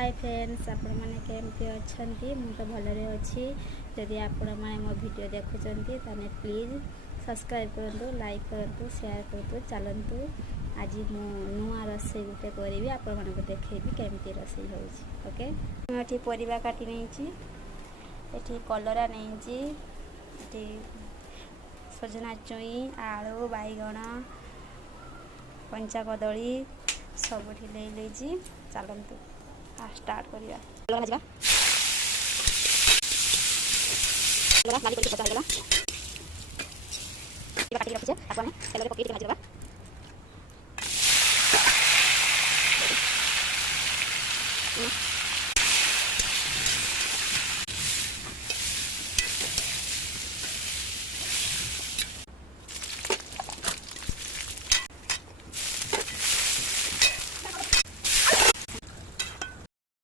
Hi friends, आपण मैंने केमती अच्छा मुझे तो भलरे अच्छी। जदि आपण मैंने मो वीडियो देखुंत प्लीज़ सब्सक्राइब करूँ, लाइक करूँ, शेयर करूँ। चलतु आज मु नुआ रोसई गोटे करी आपण मानक देखी केमती रोसई होके। मुझे परिवा काटी नहीं, कलरा नहीं, सजना चुई, आलू, बैगण, कंचा कदली सबुठी ले चलतु स्टार्ट करिया।